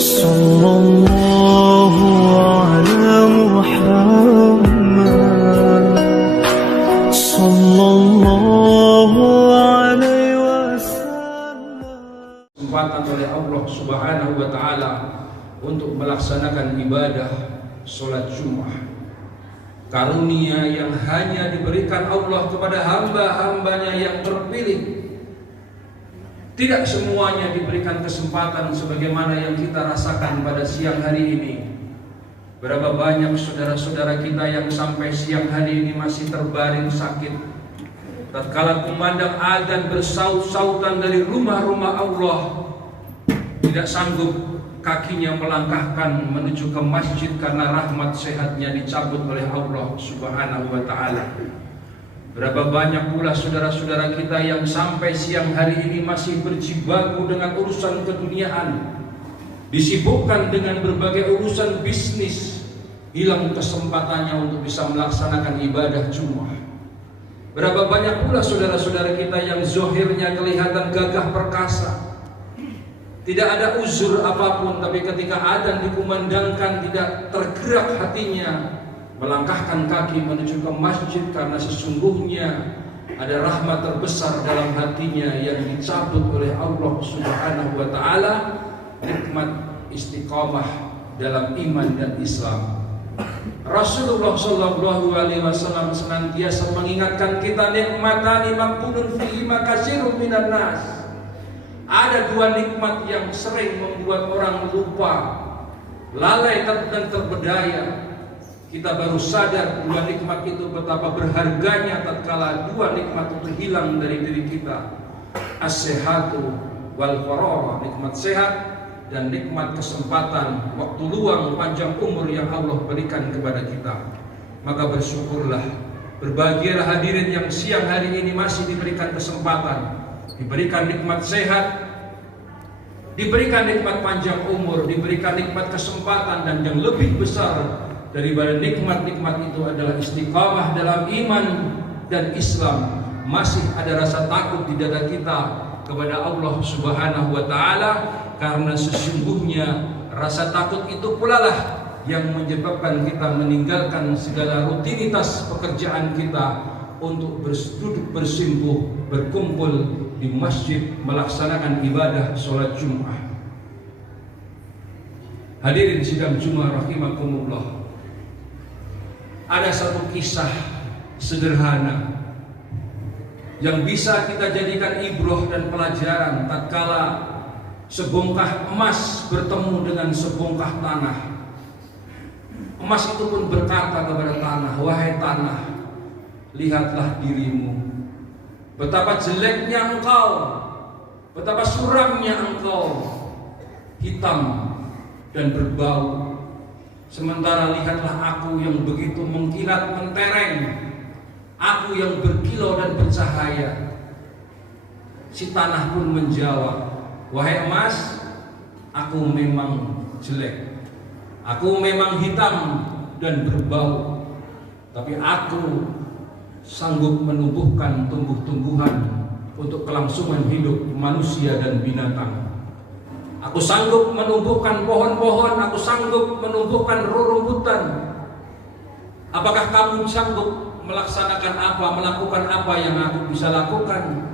Sallallahu ala Muhammad Sallallahu alaihi wasallam. Kesempatan oleh Allah Subhanahu wa taala untuk melaksanakan ibadah sholat Jumat. Karunia yang hanya diberikan Allah kepada hamba-hambanya yang terpilih. Tidak semuanya diberikan kesempatan sebagaimana yang kita rasakan pada siang hari ini. Berapa banyak saudara-saudara kita yang sampai siang hari ini masih terbaring sakit. Tatkala kumandang adzan bersaut-sautan dari rumah-rumah Allah, tidak sanggup kakinya melangkahkan menuju ke masjid karena rahmat sehatnya dicabut oleh Allah Subhanahu wa taala. Berapa banyak pula saudara-saudara kita yang sampai siang hari ini masih berjibaku dengan urusan keduniaan, disibukkan dengan berbagai urusan bisnis, hilang kesempatannya untuk bisa melaksanakan ibadah Jumat. Berapa banyak pula saudara-saudara kita yang zohirnya kelihatan gagah perkasa, tidak ada uzur apapun, tapi ketika adzan dikumandangkan tidak tergerak hatinya melangkahkan kaki menuju ke masjid karena sesungguhnya ada rahmat terbesar dalam hatinya yang dicabut oleh Allah Subhanahu wa taala, nikmat istiqamah dalam iman dan Islam. Rasulullah sallallahu alaihi wasallam senantiasa mengingatkan kita, nikmatani maqbulun fihi makasirun minan nas. Ada dua nikmat yang sering membuat orang lupa, lalai dan terbedaya. Kita baru sadar dua nikmat itu betapa berharganya tatkala dua nikmat itu hilang dari diri kita. As-sehatu wal faragh, nikmat sehat dan nikmat kesempatan, waktu luang, panjang umur yang Allah berikan kepada kita. Maka bersyukurlah, berbahagialah hadirin yang siang hari ini masih diberikan kesempatan, diberikan nikmat sehat, diberikan nikmat panjang umur, diberikan nikmat kesempatan, dan yang lebih besar daripada nikmat-nikmat itu adalah istiqamah dalam iman dan Islam. Masih ada rasa takut di dada kita kepada Allah Subhanahu wa taala, karena sesungguhnya rasa takut itu pula lah yang menyebabkan kita meninggalkan segala rutinitas pekerjaan kita untuk duduk bersimpuh, berkumpul di masjid melaksanakan ibadah sholat Jumat. Hadirin sidang Jumat rahimakumullah. Ada satu kisah sederhana yang bisa kita jadikan ibroh dan pelajaran tatkala sebongkah emas bertemu dengan sebongkah tanah. Emas itu pun berkata kepada tanah, "Wahai tanah, lihatlah dirimu. Betapa jeleknya engkau, betapa suramnya engkau, hitam dan berbau. Sementara lihatlah aku yang begitu mengkilat mentereng, aku yang berkilau dan bercahaya." Si tanah pun menjawab, "Wahai emas, aku memang jelek, aku memang hitam dan berbau, tapi aku sanggup menumbuhkan tumbuh-tumbuhan untuk kelangsungan hidup manusia dan binatang. Aku sanggup menumbuhkan pohon-pohon, aku sanggup menumbuhkan rerumputan. Apakah kamu sanggup melaksanakan apa, melakukan apa yang aku bisa lakukan?"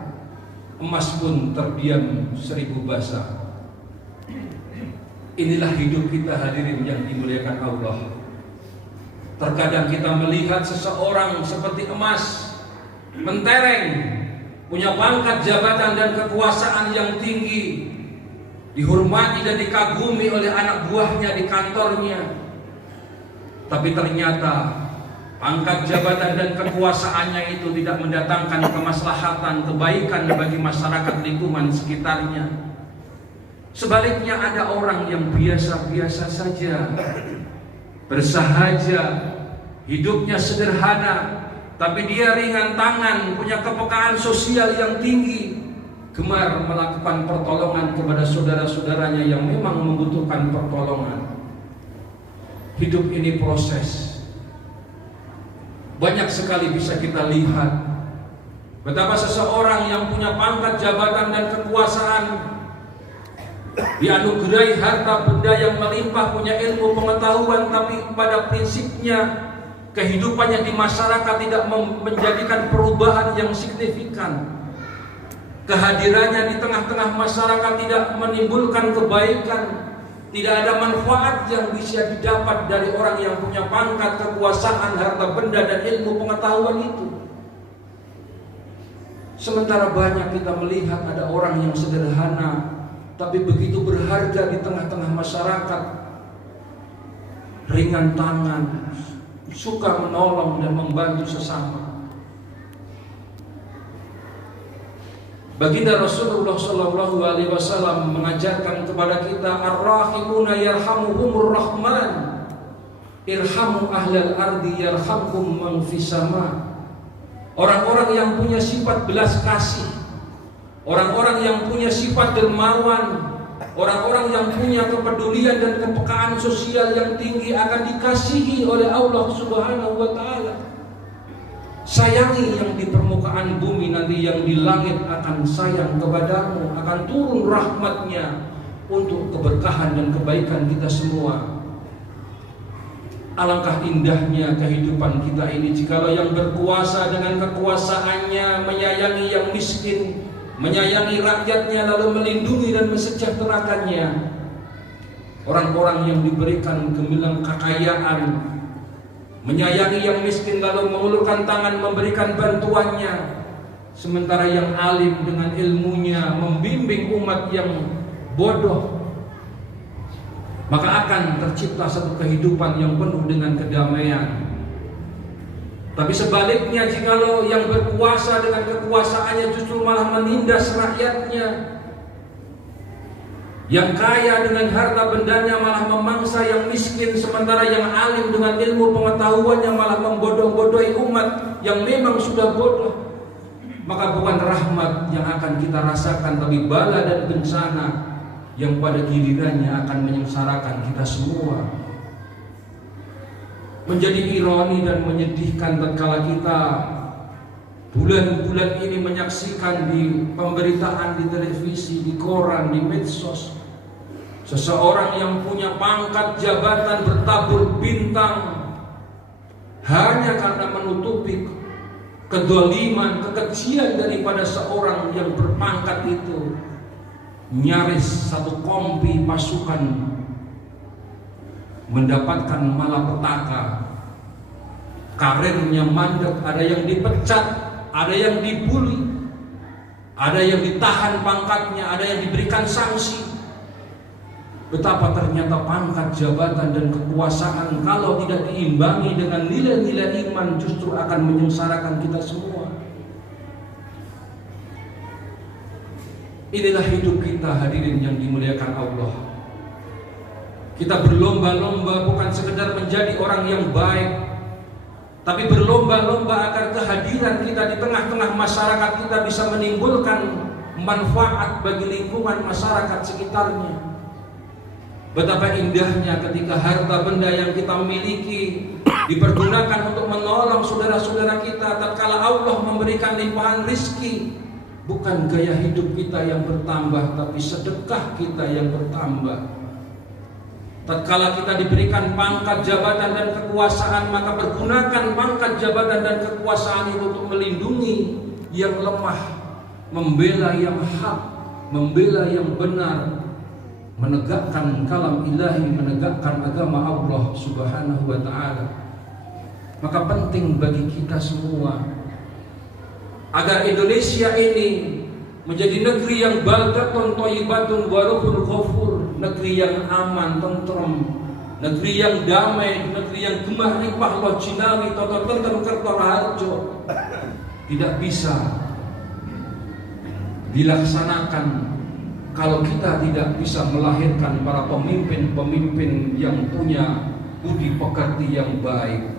Emas pun terdiam 1000 bahasa. Inilah hidup kita hadirin yang dimuliakan Allah. Terkadang kita melihat seseorang seperti emas, mentereng, punya pangkat jabatan dan kekuasaan yang tinggi, dihormati dan dikagumi oleh anak buahnya di kantornya. Tapi ternyata pangkat jabatan dan kekuasaannya itu tidak mendatangkan kemaslahatan, kebaikan bagi masyarakat lingkungan sekitarnya. Sebaliknya ada orang yang biasa-biasa saja, bersahaja, hidupnya sederhana, tapi dia ringan tangan, punya kepekaan sosial yang tinggi, gemar melakukan pertolongan kepada saudara-saudaranya yang memang membutuhkan pertolongan. Hidup ini proses. Banyak sekali bisa kita lihat betapa seseorang yang punya pangkat jabatan dan kekuasaan dianugerahi harta benda yang melimpah, punya ilmu pengetahuan, tapi pada prinsipnya kehidupannya di masyarakat tidak menjadikan perubahan yang signifikan. Kehadirannya di tengah-tengah masyarakat tidak menimbulkan kebaikan, tidak ada manfaat yang bisa didapat dari orang yang punya pangkat, kekuasaan, harta benda, dan ilmu pengetahuan itu. Sementara banyak kita melihat ada orang yang sederhana tapi begitu berharga di tengah-tengah masyarakat, ringan tangan, suka menolong dan membantu sesama. Baginda Rasulullah SAW mengajarkan kepada kita, ar-rahimuna yarhamuhumur rahman, irhamu ahlal ardi yarhamkum man fis sama. Orang-orang yang punya sifat belas kasih, orang-orang yang punya sifat dermawan, orang-orang yang punya kepedulian dan kepekaan sosial yang tinggi akan dikasihi oleh Allah Subhanahu wa Ta'ala. Sayangi yang di permukaan bumi, nanti yang di langit akan sayang kepadamu, akan turun rahmatnya untuk keberkahan dan kebaikan kita semua. Alangkah indahnya kehidupan kita ini jikalau yang berkuasa dengan kekuasaannya menyayangi yang miskin, menyayangi rakyatnya, lalu melindungi dan mensejahterakannya. Orang-orang yang diberikan gemilang kekayaan menyayangi yang miskin, lalu mengulurkan tangan memberikan bantuannya. Sementara yang alim dengan ilmunya membimbing umat yang bodoh, maka akan tercipta satu kehidupan yang penuh dengan kedamaian. Tapi sebaliknya, jikalau yang berkuasa dengan kekuasaannya justru malah menindas rakyatnya, yang kaya dengan harta bendanya malah memangsa yang miskin, sementara yang alim dengan ilmu pengetahuannya malah membodoh-bodohi umat yang memang sudah bodoh, maka bukan rahmat yang akan kita rasakan, tapi bala dan bencana yang pada gilirannya akan menyengsarakan kita semua. Menjadi ironi dan menyedihkan tatkala kita bulan-bulan ini menyaksikan di pemberitaan, di televisi, di koran, di medsos, seseorang yang punya pangkat jabatan bertabur bintang hanya karena menutupi kedoliman, kekejian daripada seorang yang berpangkat itu. Nyaris satu kompi pasukan mendapatkan malapetaka, karirnya mandek, ada yang dipecat, ada yang dibully, ada yang ditahan pangkatnya, ada yang diberikan sanksi. Betapa ternyata pangkat, jabatan, dan kekuasaan kalau tidak diimbangi dengan nilai-nilai iman justru akan menyengsarakan kita semua. Inilah hidup kita, hadirin yang dimuliakan Allah. Kita berlomba-lomba bukan sekedar menjadi orang yang baik, tapi berlomba-lomba agar kehadiran kita di tengah-tengah masyarakat kita bisa menimbulkan manfaat bagi lingkungan masyarakat sekitarnya. Betapa indahnya ketika harta benda yang kita miliki dipergunakan untuk menolong saudara-saudara kita. Tatkala Allah memberikan limpahan rizki, bukan gaya hidup kita yang bertambah, tapi sedekah kita yang bertambah. Tatkala kita diberikan pangkat, jabatan, dan kekuasaan, maka pergunakan pangkat, jabatan, dan kekuasaan itu untuk melindungi yang lemah, membela yang hak, membela yang benar, menegakkan kalam ilahi, menegakkan agama Allah Subhanahu wa Ta'ala. Maka penting bagi kita semua agar Indonesia ini menjadi negeri yang baldatun thayyibatun wa ruhun ghafur, negeri yang aman, tentrem, negeri yang damai, negeri yang gemah ripah loh jinawi toto tentrem kerto raharjo. Tidak bisa dilaksanakan kalau kita tidak bisa melahirkan para pemimpin-pemimpin yang punya budi pekerti yang baik.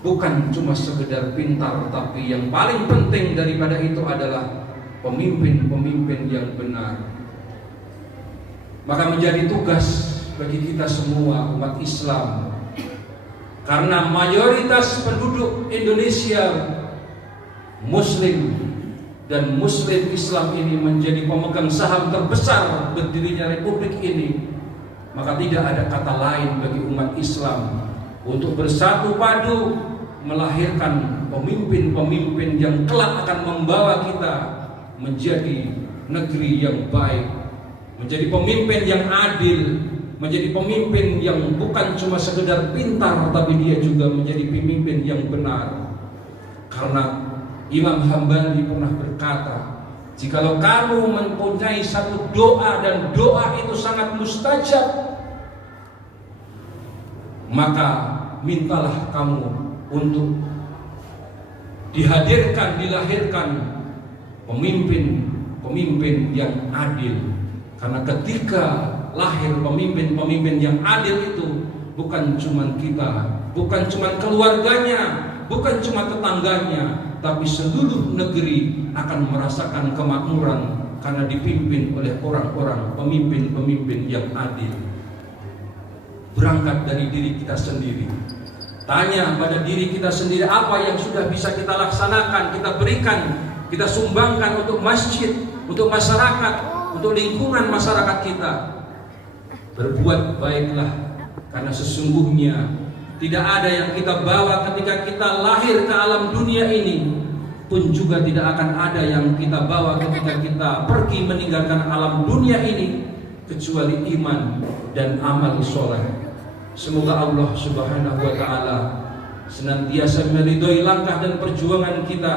Bukan cuma sekedar pintar, tapi yang paling penting daripada itu adalah pemimpin-pemimpin yang benar. Maka menjadi tugas bagi kita semua umat Islam, karena mayoritas penduduk Indonesia Muslim, dan Muslim Islam ini menjadi pemegang saham terbesar berdirinya republik ini, maka tidak ada kata lain bagi umat Islam untuk bersatu padu melahirkan pemimpin-pemimpin yang kelak akan membawa kita menjadi negeri yang baik, menjadi pemimpin yang adil, menjadi pemimpin yang bukan cuma sekedar pintar, tapi dia juga menjadi pemimpin yang benar. Karena Imam Hambali pernah berkata, jikalau kamu mempunyai satu doa dan doa itu sangat mustajab, maka mintalah kamu untuk dilahirkan pemimpin yang adil. Karena ketika lahir pemimpin-pemimpin yang adil itu, bukan cuma kita, bukan cuma keluarganya, bukan cuma tetangganya, tapi seluruh negeri akan merasakan kemakmuran karena dipimpin oleh orang-orang pemimpin-pemimpin yang adil. Berangkat dari diri kita sendiri. Tanya pada diri kita sendiri, apa yang sudah bisa kita laksanakan, kita berikan, kita sumbangkan untuk masjid, untuk masyarakat, untuk lingkungan masyarakat kita. Berbuat baiklah, karena sesungguhnya tidak ada yang kita bawa ketika kita lahir ke alam dunia ini, pun juga tidak akan ada yang kita bawa ketika kita pergi meninggalkan alam dunia ini, kecuali iman dan amal soleh. Semoga Allah Subhanahu wa Ta'ala senantiasa meridhoi langkah dan perjuangan kita,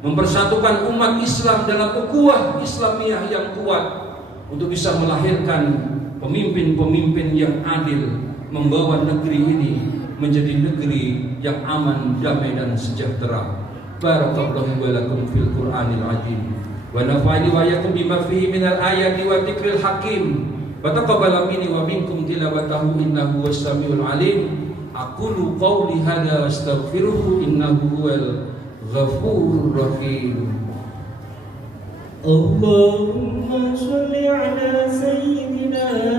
mempersatukan umat Islam dalam ukhuwah Islamiyah yang kuat, untuk bisa melahirkan pemimpin-pemimpin yang adil, membawa negeri ini menjadi negeri yang aman, damai dan sejahtera. Barakallahu wa lakum fil Qur'anil azim, wa nafa'ani wa iyyakum bima fihi minal ayati wa dzikril hakim, wa taqabbal minni wa minkum tilawatahu innahu was-sami'ul alim. Aqulu qawli hadza astaghfiruhu innahu huwal ghafurur rahim. Allahumma shalli ala sayyidina